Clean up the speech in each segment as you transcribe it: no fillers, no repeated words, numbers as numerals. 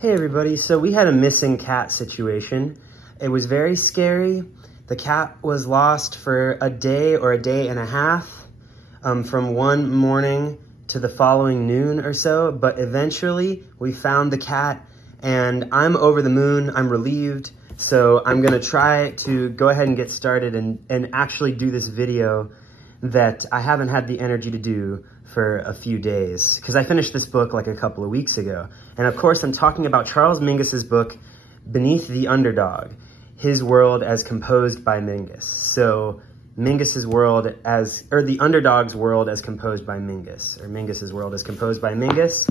Hey everybody, so we had a missing cat situation. It was very scary. The cat was lost for a day or a day and a half, from one morning to the following noon or so, but eventually we found the cat and I'm over the moon, I'm relieved. So I'm gonna try to go ahead and get started and actually do this video that I haven't had the energy to do for a few days, because I finished this book like a couple of weeks ago. And of course, I'm talking about Charles Mingus's book, Beneath the Underdog, his world as composed by Mingus. So Mingus's world or the Underdog's world as composed by Mingus, or Mingus's world as composed by Mingus.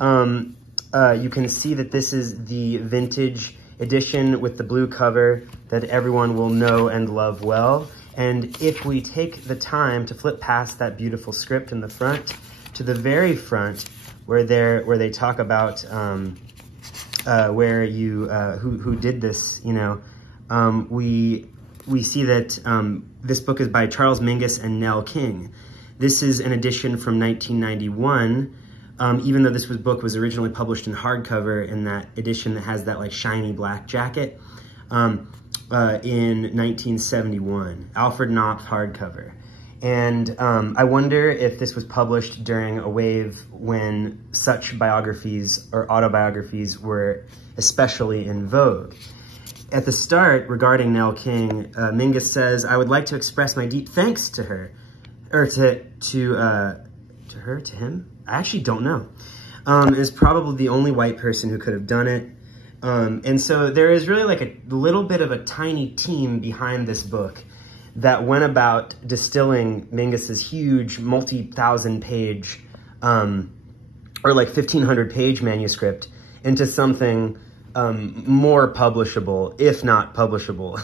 You can see that this is the vintage edition with the blue cover that everyone will know and love well. And if we take the time to flip past that beautiful script in the front to the very front, where they talk about who did this, we see that this book is by Charles Mingus and Nell King. This is an edition from 1991, even though this book was originally published in hardcover in that edition that has that like shiny black jacket. In 1971, Alfred Knopf hardcover. And I wonder if this was published during a wave when such biographies or autobiographies were especially in vogue. At the start, regarding Nell King, Mingus says, "I would like to express my deep thanks to her," or to him? I actually don't know. Is probably the only white person who could have done it. And so there is really like a little bit of a tiny team behind this book that went about distilling Mingus's huge multi-thousand page, or like 1,500 page manuscript into something more publishable, if not publishable,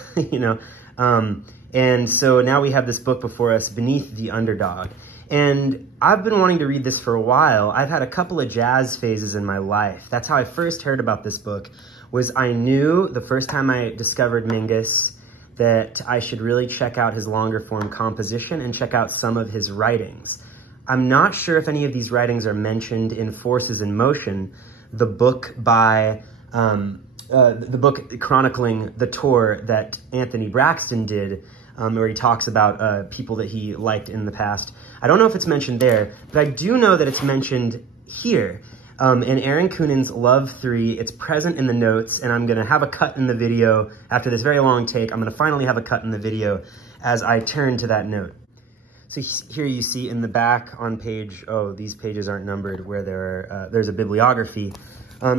And so now we have this book before us, Beneath the Underdog. And I've been wanting to read this for a while. I've had a couple of jazz phases in my life. That's how I first heard about this book, was I knew the first time I discovered Mingus that I should really check out his longer form composition and check out some of his writings. I'm not sure if any of these writings are mentioned in Forces in Motion, the book by, the book chronicling the tour that Anthony Braxton did, where he talks about people that he liked in the past. I don't know if it's mentioned there, but I do know that it's mentioned here. In Aaron Kunin's Love 3, it's present in the notes, and I'm gonna have a cut in the video. After this very long take, I'm gonna finally have a cut in the video as I turn to that note. So here you see in the back on page, these pages aren't numbered, where there's a bibliography.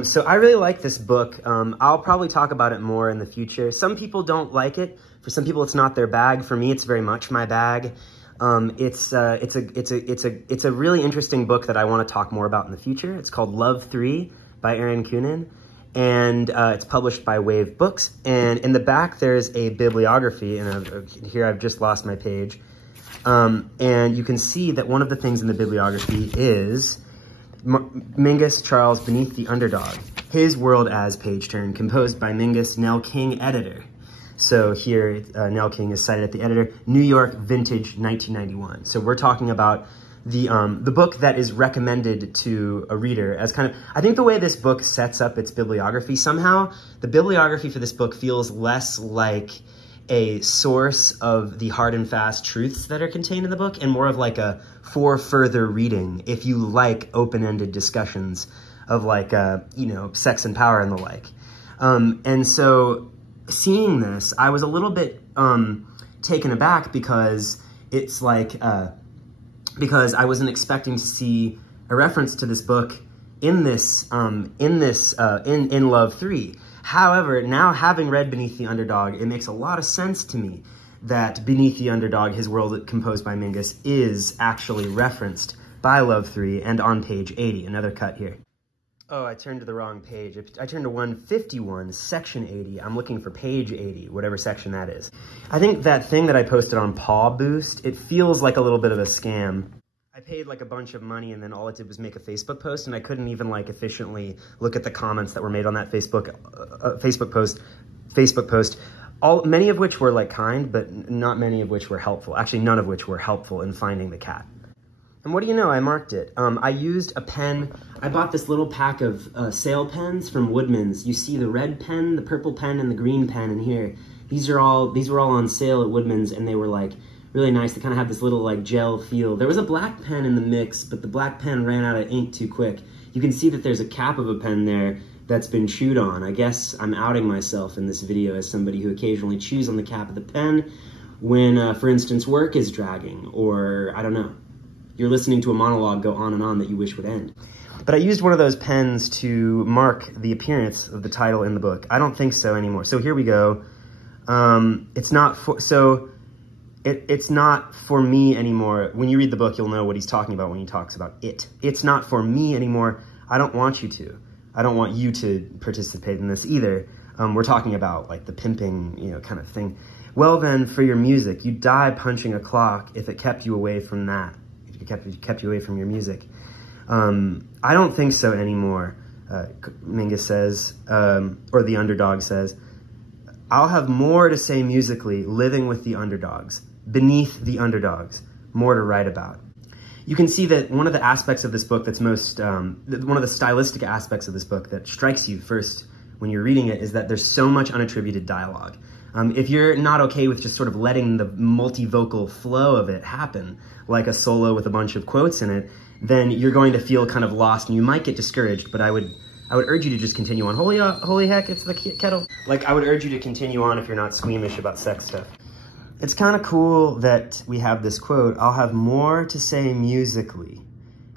So I really like this book. I'll probably talk about it more in the future. Some people don't like it. For some people, it's not their bag. For me, it's very much my bag. It's a really interesting book that I want to talk more about in the future. It's called Love 3 by Aaron Kunin, and it's published by Wave Books. And in the back, there's a bibliography, and here I've just lost my page. And you can see that one of the things in the bibliography is Mingus Charles Beneath the Underdog, his world as page turn, composed by Mingus, Nell King, editor. So here, Nell King is cited at the editor, New York, vintage, 1991. So we're talking about the book that is recommended to a reader as kind of, I think the way this book sets up its bibliography somehow, the bibliography for this book feels less like a source of the hard and fast truths that are contained in the book, and more of like a for further reading, if you like open-ended discussions of like, sex and power and the like. And so seeing this, I was a little bit taken aback because it's like, because I wasn't expecting to see a reference to this book in Love 3. However, now having read Beneath the Underdog, it makes a lot of sense to me that Beneath the Underdog, his world composed by Mingus, is actually referenced by Love 3 and on page 80. Another cut here. Oh, I turned to the wrong page. I turned to 151, section 80. I'm looking for page 80, whatever section that is. I think that thing that I posted on Paw Boost, it feels like a little bit of a scam. I paid like a bunch of money, and then all it did was make a Facebook post, and I couldn't even like efficiently look at the comments that were made on that Facebook post. Many of which were like kind, but not many of which were helpful. Actually, none of which were helpful in finding the cat. And what do you know, I marked it. I used a pen. I bought this little pack of sail pens from Woodman's. You see the red pen, the purple pen, and the green pen in here. These were all on sale at Woodman's, and they were like really nice. They kind of have this little like gel feel. There was a black pen in the mix, but the black pen ran out of ink too quick. You can see that there's a cap of a pen there that's been chewed on. I guess I'm outing myself in this video as somebody who occasionally chews on the cap of the pen when, for instance, work is dragging, or I don't know. You're listening to a monologue go on and on that you wish would end. But I used one of those pens to mark the appearance of the title in the book. I don't think so anymore. So here we go. It's not for me anymore. When you read the book, you'll know what he's talking about when he talks about it. It's not for me anymore. I don't want you to. I don't want you to participate in this either. We're talking about like the pimping, you know, kind of thing. Well then, for your music, you'd die punching a clock if it kept you away from that. Kept you away from your music. I don't think so anymore, Mingus says, or the Underdog says. I'll have more to say musically, living with the underdogs, beneath the underdogs, more to write about. You can see that one of the aspects of this book that's most, one of the stylistic aspects of this book that strikes you first when you're reading it is that there's so much unattributed dialogue. If you're not okay with just sort of letting the multivocal flow of it happen, like a solo with a bunch of quotes in it, then you're going to feel kind of lost and you might get discouraged, but I would urge you to just continue on. Holy heck, it's the kettle. Like, I would urge you to continue on if you're not squeamish about sex stuff. It's kind of cool that we have this quote, I'll have more to say musically,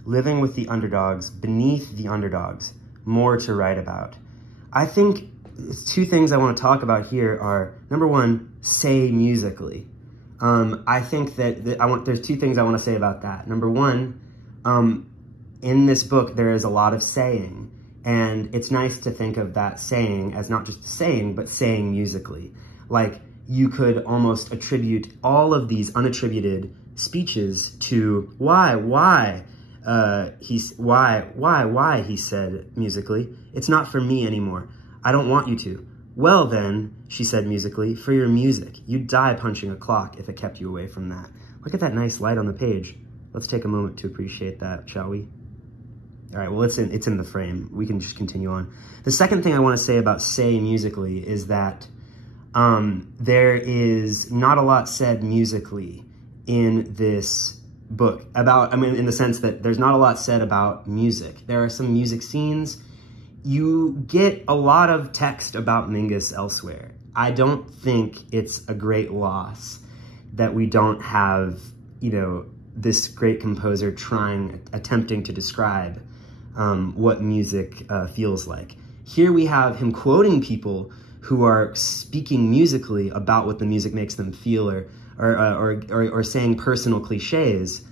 living with the underdogs, beneath the underdogs, more to write about. I think two things I want to talk about here are, number one, say musically. I think that there's two things I want to say about that. Number one, in this book, there is a lot of saying, and it's nice to think of that saying as not just saying, but saying musically. Like, you could almost attribute all of these unattributed speeches to why he said musically, it's not for me anymore. I don't want you to. Well then, she said musically, for your music. You'd die punching a clock if it kept you away from that. Look at that nice light on the page. Let's take a moment to appreciate that, shall we? All right, well, it's in the frame. We can just continue on. The second thing I want to say about say musically is that there is not a lot said musically in this book in the sense that there's not a lot said about music. There are some music scenes. You get a lot of text about Mingus elsewhere. I don't think it's a great loss that we don't have, you know, this great composer attempting to describe what music feels like. Here we have him quoting people who are speaking musically about what the music makes them feel, or saying personal cliches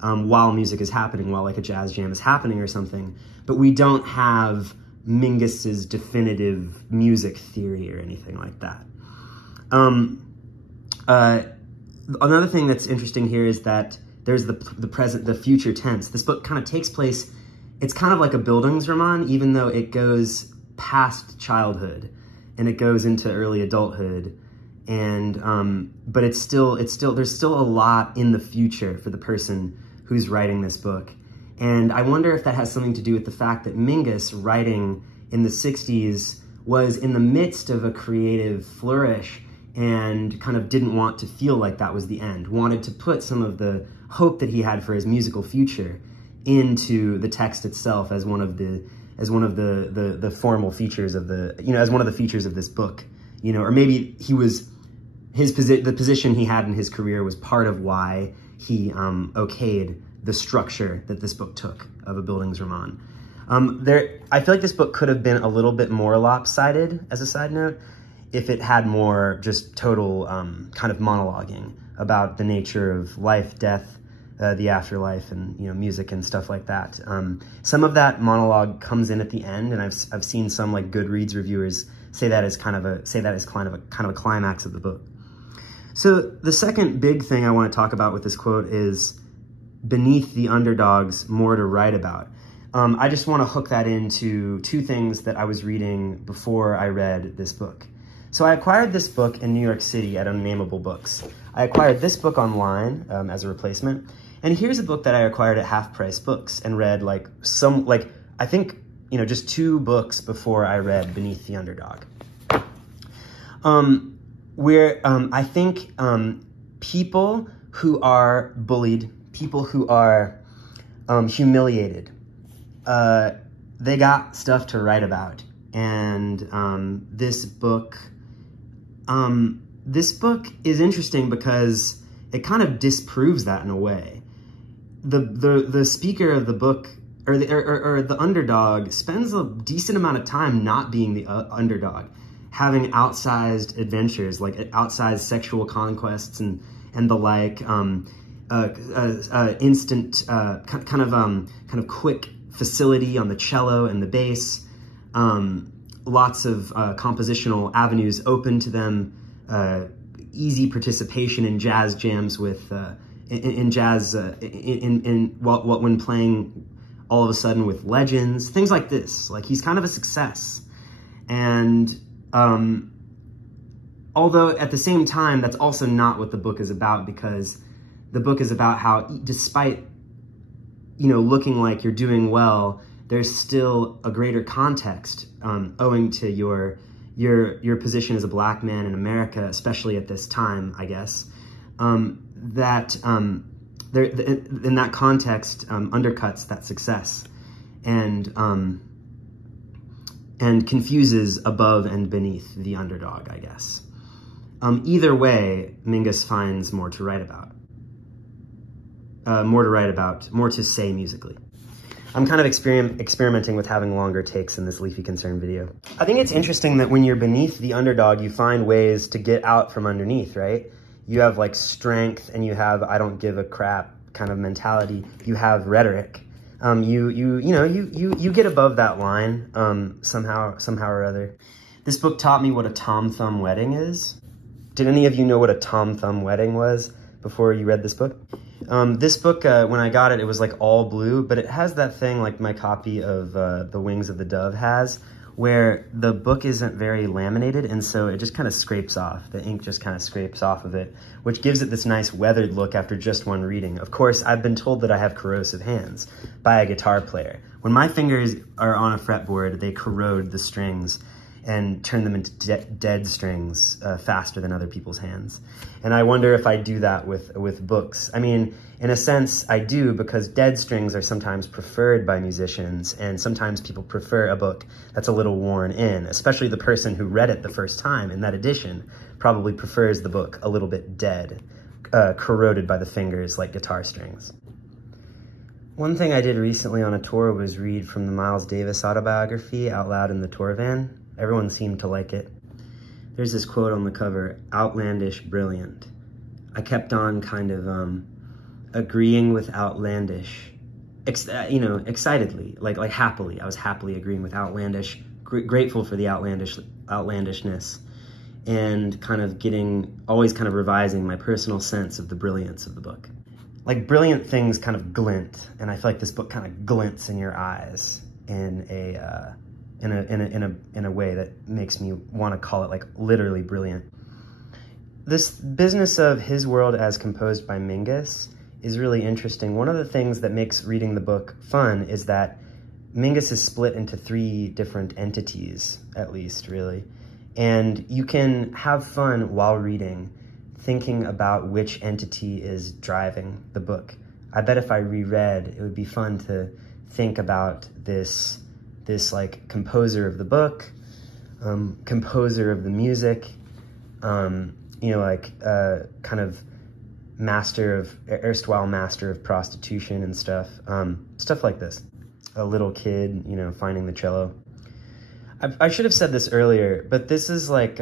while music is happening, while like a jazz jam is happening or something. But we don't have Mingus's definitive music theory or anything like that. Another thing that's interesting here is that there's the future tense. This book kind of takes place, it's kind of like a Bildungsroman, even though it goes past childhood and it goes into early adulthood. And, but there's still a lot in the future for the person who's writing this book. And I wonder if that has something to do with the fact that Mingus, writing in the 60s, was in the midst of a creative flourish and kind of didn't want to feel like that was the end, wanted to put some of the hope that he had for his musical future into the text itself as one of the formal features of as one of the features of this book, or maybe the position he had in his career was part of why he okayed the structure that this book took of a Bildungsroman. I feel like this book could have been a little bit more lopsided, as a side note, if it had more just total kind of monologuing about the nature of life, death, the afterlife, and music and stuff like that. Some of that monologue comes in at the end, and I've seen some like Goodreads reviewers say that as kind of a climax of the book. So the second big thing I want to talk about with this quote is beneath the underdogs, more to write about. I just want to hook that into two things that I was reading before I read this book. So I acquired this book in New York City at Unnameable Books. I acquired this book online as a replacement, And here's a book that I acquired at Half Price Books and read I think, just 2 books before I read Beneath the Underdog. I think people who are bullied, people who are humiliated, they got stuff to write about. And this book is interesting because it kind of disproves that in a way. The speaker of the book, or the underdog, spends a decent amount of time not being the underdog, having outsized adventures, like outsized sexual conquests and the like, instant kind of quick facility on the cello and the bass, lots of compositional avenues open to them, easy participation in jazz jams with when playing all of a sudden with legends, things like this. Like, he's kind of a success. And although at the same time, that's also not what the book is about, because the book is about how, despite, looking like you're doing well, there's still a greater context owing to your position as a black man in America, especially at this time, I guess, that in that context undercuts that success and confuses above and beneath the underdog, I guess. Either way, Mingus finds more to write about. More to say musically. I'm kind of experimenting with having longer takes in this Leafy Concern video. I think it's interesting that when you're beneath the underdog, you find ways to get out from underneath, right? You have like strength, and you have I don't give a crap kind of mentality. You have rhetoric. You get above that line somehow or other. This book taught me what a Tom Thumb wedding is. Did any of you know what a Tom Thumb wedding was before you read this book? This book, when I got it, it was like all blue, but it has that thing like my copy of The Wings of the Dove has, where the book isn't very laminated, and so it just kind of scrapes off. The ink just kind of scrapes off of it, which gives it this nice weathered look after just one reading. Of course, I've been told that I have corrosive hands by a guitar player. When my fingers are on a fretboard, they corrode the strings and turn them into dead strings faster than other people's hands. And I wonder if I do that with books. I mean, in a sense, I do, because dead strings are sometimes preferred by musicians, and sometimes people prefer a book that's a little worn in, especially the person who read it the first time in that edition probably prefers the book a little bit dead, corroded by the fingers like guitar strings. One thing I did recently on a tour was read from the Miles Davis autobiography out loud in the tour van. Everyone seemed to like it. There's this quote on the cover, outlandish, brilliant. I kept on kind of agreeing with outlandish, excitedly, like happily. I was happily agreeing with outlandish, grateful for the outlandishness, and kind of always kind of revising my personal sense of the brilliance of the book. Like, brilliant things kind of glint, and I feel like this book kind of glints in your eyes in a way that makes me want to call it like literally brilliant. This business of his world as composed by Mingus is really interesting. One of the things that makes reading the book fun is that Mingus is split into 3 different entities, at least, really. And you can have fun while reading, thinking about which entity is driving the book. I bet if I reread, it would be fun to think about this like composer of the book, composer of the music, kind of erstwhile master of prostitution and stuff, stuff like this. A little kid, finding the cello. I should have said this earlier, but this is like,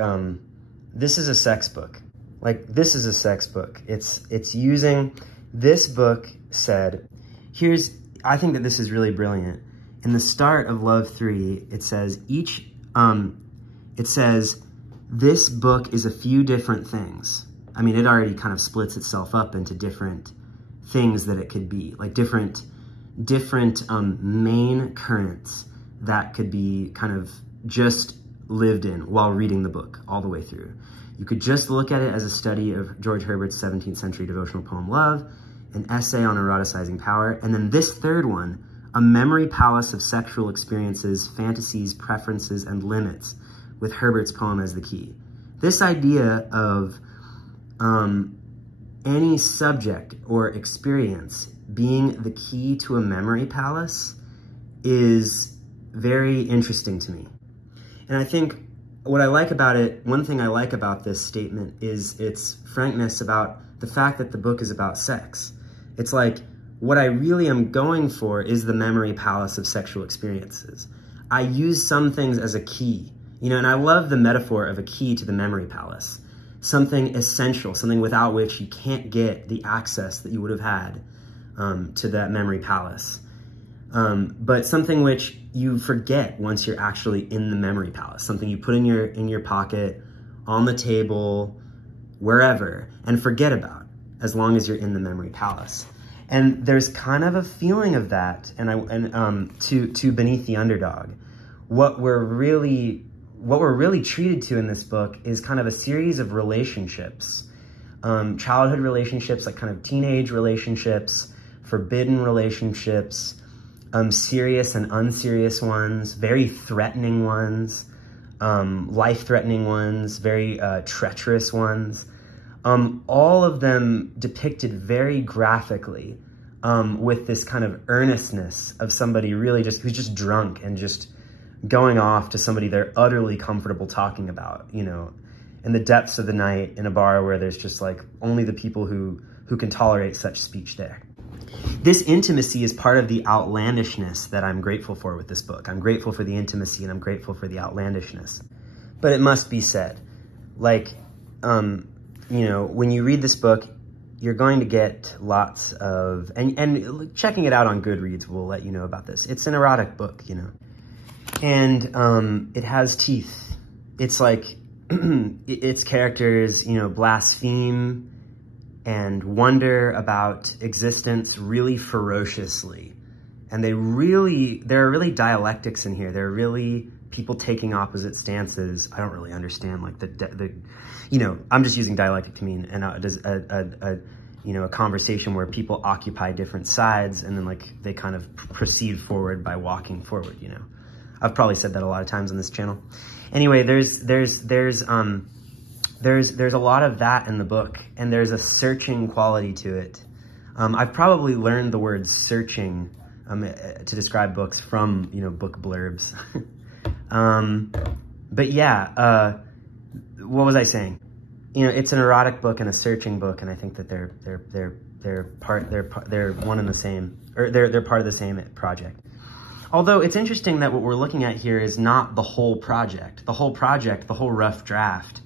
this is a sex book. Like, this is a sex book. It's using, this book said, I think that this is really brilliant. In the start of Love 3, it says this book is a few different things. I mean, it already kind of splits itself up into different things that it could be, like different main currents that could be kind of just lived in while reading the book all the way through. You could just look at it as a study of George Herbert's 17th century devotional poem, Love. an essay on eroticizing power, and then this third one, a memory palace of sexual experiences, fantasies, preferences, and limits, with Herbert's poem as the key. This idea of any subject or experience being the key to a memory palace is very interesting to me. And I think what I like about it, one thing I like about this statement is its frankness about the fact that the book is about sex. It's like, what I really am going for is the memory palace of sexual experiences. I use some things as a key, and I love the metaphor of a key to the memory palace. Something essential, something without which you can't get the access that you would have had to that memory palace. But something which you forget once you're actually in the memory palace. Something you put in your pocket, on the table, wherever, and forget about as long as you're in the memory palace. And there's kind of a feeling of that, to Beneath the Underdog. What we're really treated to in this book is kind of a series of relationships, childhood relationships, like kind of teenage relationships, forbidden relationships, serious and unserious ones, very threatening ones, life-threatening ones, very treacherous ones. All of them depicted very graphically, with this kind of earnestness of somebody really who's just drunk and just going off to somebody they're utterly comfortable talking about, in the depths of the night in a bar where there's just like only the people who can tolerate such speech there. This intimacy is part of the outlandishness that I'm grateful for with this book. I'm grateful for the intimacy and I'm grateful for the outlandishness. But it must be said, like, when you read this book, you're going to get lots of, and checking it out on Goodreads will let you know about this. It's an erotic book, and it has teeth. It's like, its characters, blaspheme and wonder about existence really ferociously. And there are really dialectics in here. There are really people taking opposite stances. I don't really understand, like, I'm just using dialectic to mean a conversation where people occupy different sides and then, like, they kind of proceed forward by walking forward, I've probably said that a lot of times on this channel. Anyway, there's a lot of that in the book, and there's a searching quality to it. I've probably learned the word searching to describe books from, book blurbs. But yeah, what was I saying? It's an erotic book and a searching book, and I think that they're one and the same, or they're part of the same project. Although it's interesting that what we're looking at here is not the whole project. The whole project, the whole rough draft,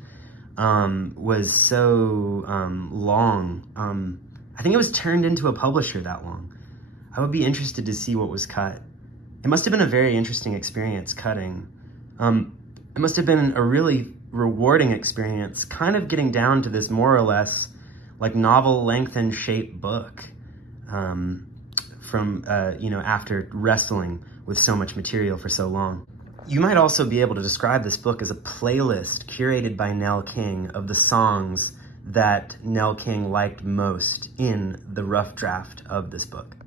was so long. I think it was turned into a publisher that long. I would be interested to see what was cut. It must have been a very interesting experience cutting. It must have been a really rewarding experience, kind of getting down to this more or less like novel length and shape book, after wrestling with so much material for so long. You might also be able to describe this book as a playlist curated by Nell King of the songs that Nell King liked most in the rough draft of this book.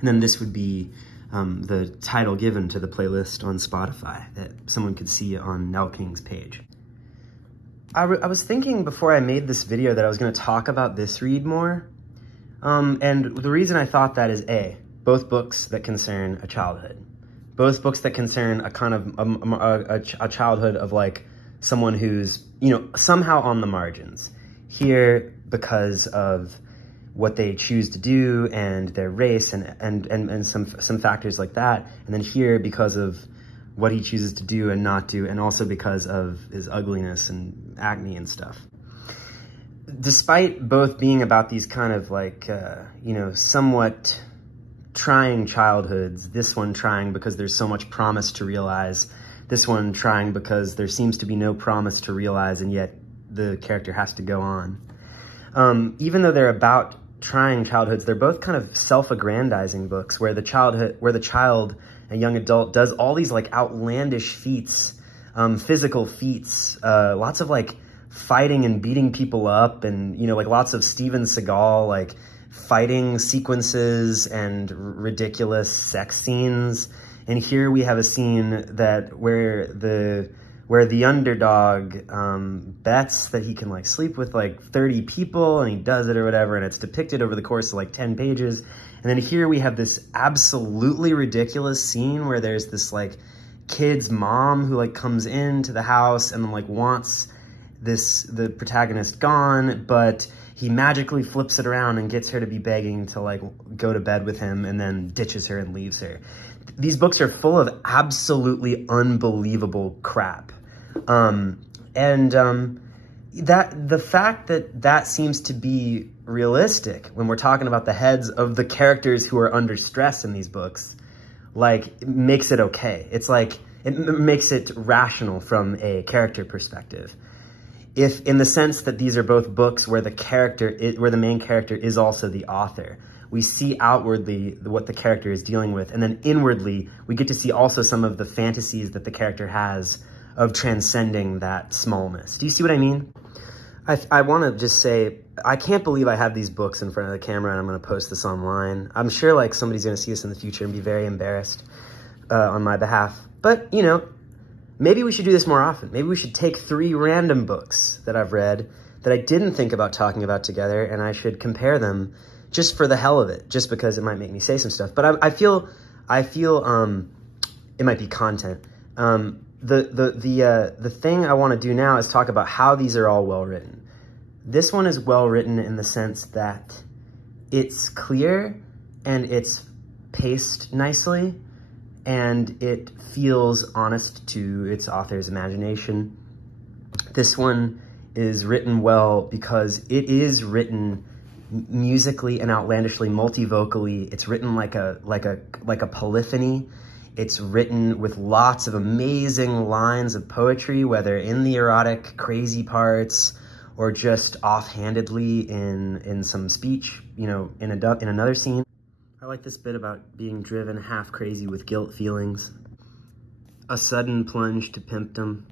And then this would be the title given to the playlist on Spotify that someone could see on Nell King's page. I was thinking before I made this video that I was going to talk about this read more. And the reason I thought that is both books that concern a childhood. Both books that concern a kind of a childhood of like someone who's, somehow on the margins. Here because of what they choose to do and their race and some factors like that. And then here because of what he chooses to do and not do, and also because of his ugliness and acne and stuff. Despite both being about these kind of like, somewhat trying childhoods, this one trying because there's so much promise to realize, this one trying because there seems to be no promise to realize, and yet the character has to go on. Even though they're about trying childhoods, they're both kind of self-aggrandizing books where the child and young adult does all these like outlandish feats, physical feats, lots of like fighting and beating people up, and like lots of Steven Seagal like fighting sequences and ridiculous sex scenes. And here we have a scene that where the underdog bets that he can like sleep with like 30 people, and he does it or whatever, and it's depicted over the course of like 10 pages. And then here we have this absolutely ridiculous scene where there's this like kid's mom who like comes into the house and then like wants the protagonist gone, but he magically flips it around and gets her to be begging to like go to bed with him, and then ditches her and leaves her. These books are full of absolutely unbelievable crap. That the fact that seems to be realistic when we're talking about the heads of the characters who are under stress in these books, like, makes it okay. It's like, it makes it rational from a character perspective. If, in the sense that these are both books where where the main character is also the author, we see outwardly what the character is dealing with, and then inwardly, we get to see also some of the fantasies that the character has of transcending that smallness. Do you see what I mean? I want to just say, I can't believe I have these books in front of the camera and I'm going to post this online. I'm sure like somebody's going to see this in the future and be very embarrassed on my behalf. But, you know, maybe we should do this more often. Maybe we should take 3 random books that I've read that I didn't think about talking about together, and I should compare them just for the hell of it, just because it might make me say some stuff. But I feel it might be content. The thing I want to do now is talk about how these are all well written. This one is well written in the sense that it's clear and it's paced nicely and it feels honest to its author's imagination. This one is written well because it is written musically and outlandishly multivocally. It's written like a polyphony. It's written with lots of amazing lines of poetry, whether in the erotic, crazy parts or just offhandedly in some speech, you know, in another scene. I like this bit about being driven half crazy with guilt feelings. A sudden plunge to pimpdom.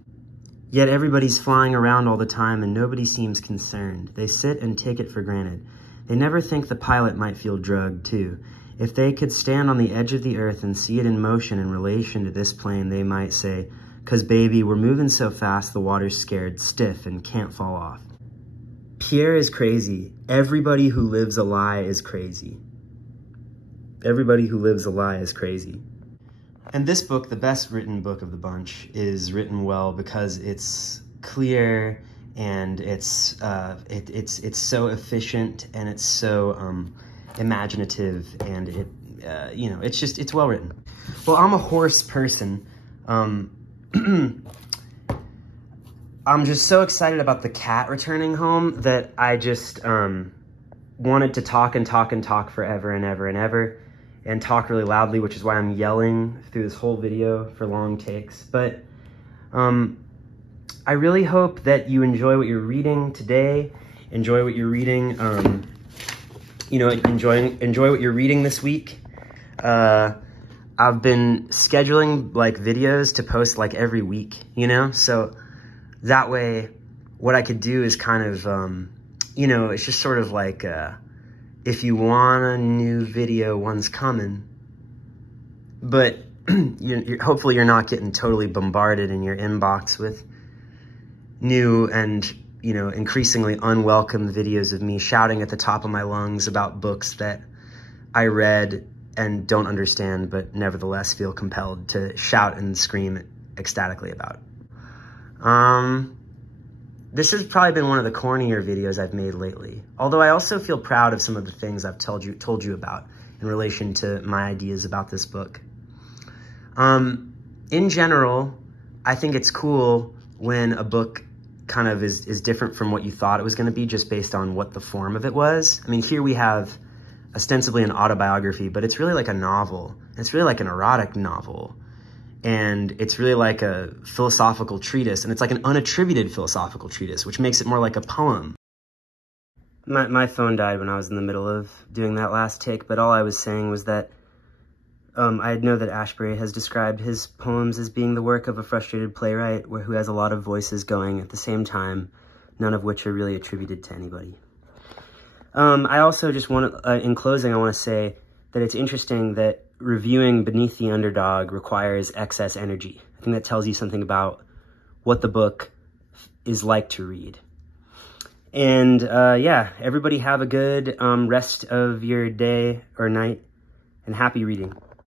Yet everybody's flying around all the time and nobody seems concerned. They sit and take it for granted. They never think the pilot might feel drugged, too. If they could stand on the edge of the earth and see it in motion in relation to this plane, they might say, "'Cause baby, we're moving so fast the water's scared, stiff, and can't fall off." Pierre is crazy. Everybody who lives a lie is crazy. Everybody who lives a lie is crazy. And this book, the best written book of the bunch, is written well because it's clear and it's so efficient and it's so imaginative, and it you know, it's well written. Well, I'm a horse person. I'm just so excited about the cat returning home that I just wanted to talk and talk and talk forever and ever and ever, and talk really loudly, which is why I'm yelling through this whole video for long takes. But I really hope that you enjoy what you're reading today, enjoy what you're reading, you know, enjoy what you're reading this week. I've been scheduling like videos to post like every week, you know, so that way what I could do is kind of, you know, it's just sort of like, if you want a new video, one's coming, but hopefully you're not getting totally bombarded in your inbox with new and, you know, increasingly unwelcome videos of me shouting at the top of my lungs about books that I read and don't understand, but nevertheless feel compelled to shout and scream ecstatically about. This has probably been one of the cornier videos I've made lately, although I also feel proud of some of the things I've told you about in relation to my ideas about this book. In general, I think it's cool when a book kind of is different from what you thought it was going to be just based on what the form of it was. I mean, here we have ostensibly an autobiography, but it's really like a novel. It's really like an erotic novel. And it's really like a philosophical treatise, and it's like an unattributed philosophical treatise, which makes it more like a poem. My phone died when I was in the middle of doing that last take, but all I was saying was that I know that Ashbery has described his poems as being the work of a frustrated playwright who has a lot of voices going at the same time, none of which are really attributed to anybody. I also just want to, in closing, I want to say that it's interesting that reviewing Beneath the Underdog requires excess energy. I think that tells you something about what the book is like to read. And yeah, everybody have a good rest of your day or night, and happy reading.